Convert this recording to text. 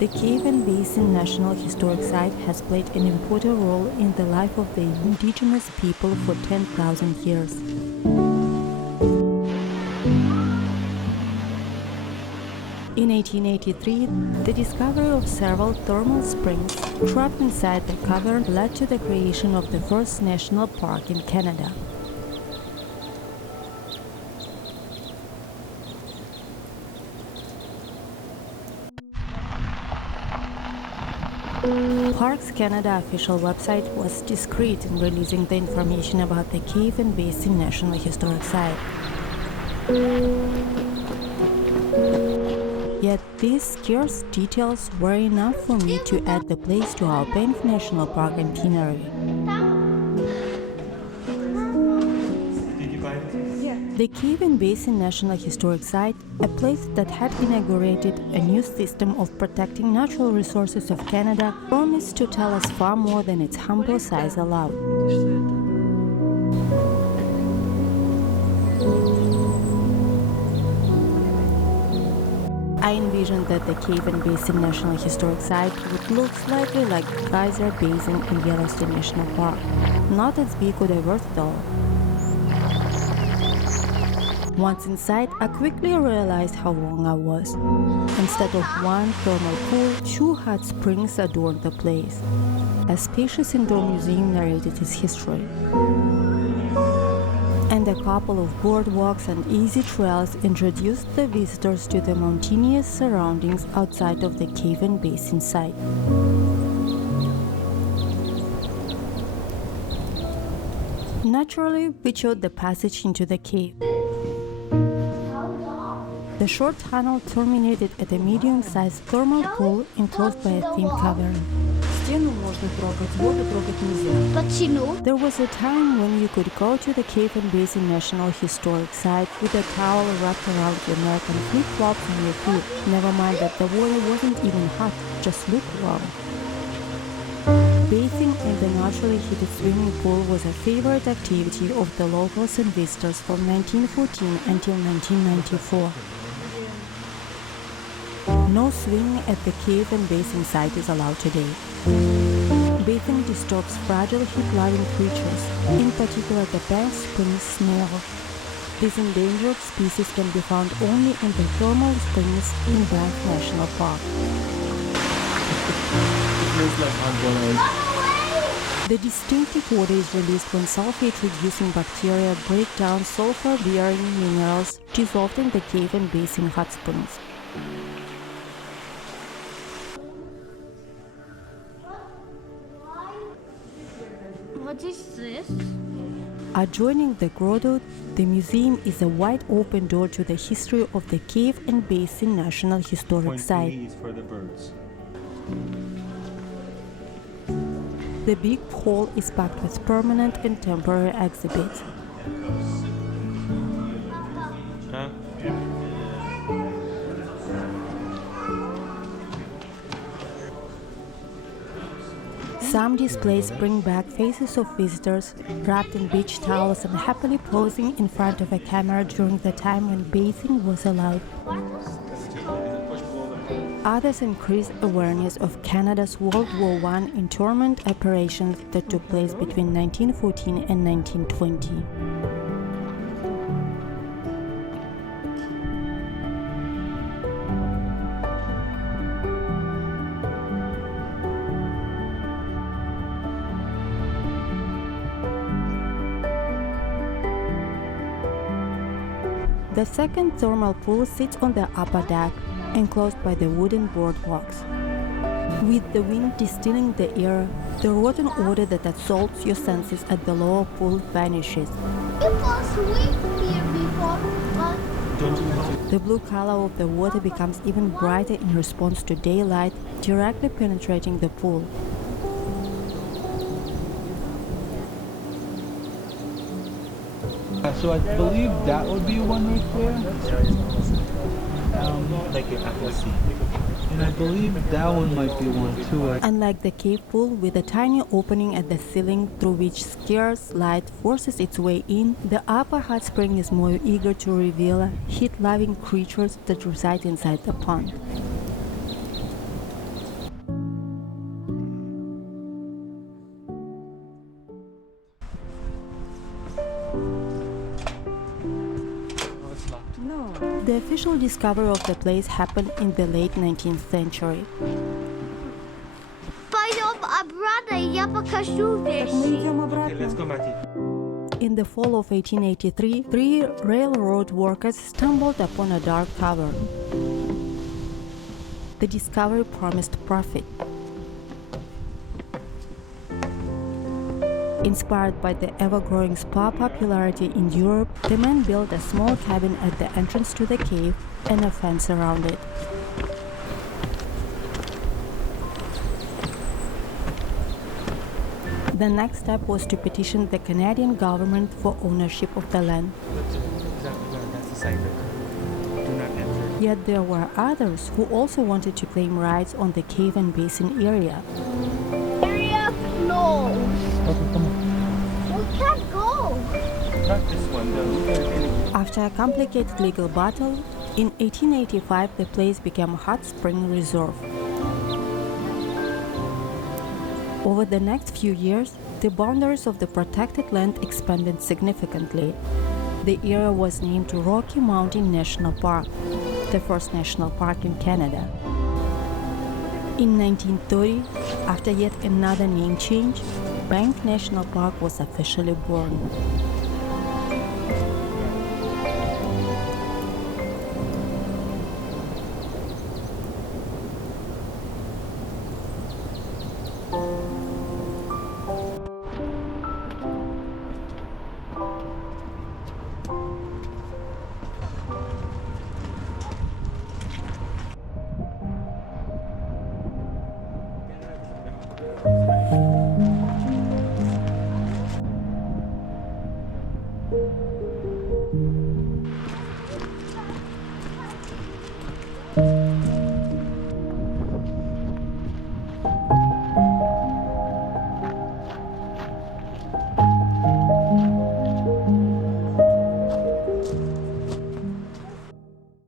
The Cave and Basin National Historic Site has played an important role in the life of the indigenous people for 10,000 years. In 1883, the discovery of several thermal springs trapped inside the cavern led to the creation of the first national park in Canada. Parks Canada official website was discreet in releasing the information about the Cave and Basin National Historic Site. Yet these scarce details were enough for me to add the place to our Banff National Park itinerary. The Cave and Basin National Historic Site, a place that had inaugurated a new system of protecting natural resources of Canada, promised to tell us far more than its humble size allowed. I envisioned that the Cave and Basin National Historic Site would look slightly like Geyser Basin in Yellowstone National Park. Not as big or diverse though. Once inside, I quickly realized how wrong I was. Instead of one thermal pool, 2 hot springs adorned the place. A spacious indoor museum narrated its history. And a couple of boardwalks and easy trails introduced the visitors to the mountainous surroundings outside of the Cave and Basin site. Naturally, we chose the passage into the cave. The short tunnel terminated at a medium-sized thermal pool enclosed by a thin cavern. There was a time when you could go to the Cave and Basin National Historic Site with a towel wrapped around your neck and flip-flops on your feet. Never mind that the water wasn't even hot, just lukewarm. Bathing in the naturally heated swimming pool was a favorite activity of the locals and visitors from 1914 until 1994. No swimming at the Cave and Basin site is allowed today. Bathing disturbs fragile heat-loving creatures, in particular the Banff snail. This endangered species can be found only in the thermal springs in Banff National Park. The distinctive odor is released when sulfate-reducing bacteria break down sulfur-bearing minerals dissolved in the Cave and Basin hot springs. What is this? Adjoining the grotto, the museum is a wide open door to the history of the Cave and Basin National Historic Site. For the birds. The big hall is packed with permanent and temporary exhibits. Huh? Some displays bring back faces of visitors wrapped in beach towels and happily posing in front of a camera during the time when bathing was allowed. Others increase awareness of Canada's World War I internment operations that took place between 1914 and 1920. The second thermal pool sits on the upper deck, enclosed by the wooden boardwalks. With the wind distilling the air, the rotten odor that assaults your senses at the lower pool vanishes. The blue color of the water becomes even brighter in response to daylight, directly penetrating the pool. So I believe that would be one right there. Like an apple seed. And I believe that one might be one too. Unlike the cave pool with a tiny opening at the ceiling through which scarce light forces its way in, the upper hot spring is more eager to reveal heat-loving creatures that reside inside the pond. official discovery of the place happened in the late 19th century. Пойдем обратно, я покажу вещи. Okay, let's go, Mati. In the fall of 1883, 3 railroad workers stumbled upon a dark cavern. The discovery promised profit. Inspired by the ever-growing spa popularity in Europe, the men built a small cabin at the entrance to the cave and a fence around it. The next step was to petition the Canadian government for ownership of the land. That's the sign that do not enter. Yet there were others who also wanted to claim rights on the cave and basin area. Area closed. Okay, come on. We can't go. Not this one, though. After a complicated legal battle, in 1885 the place became a hot spring reserve. Over the next few years, the boundaries of the protected land expanded significantly. The area was named Rocky Mountain National Park, the first national park in Canada. In 1930, after yet another name change, Banff National Park was officially born.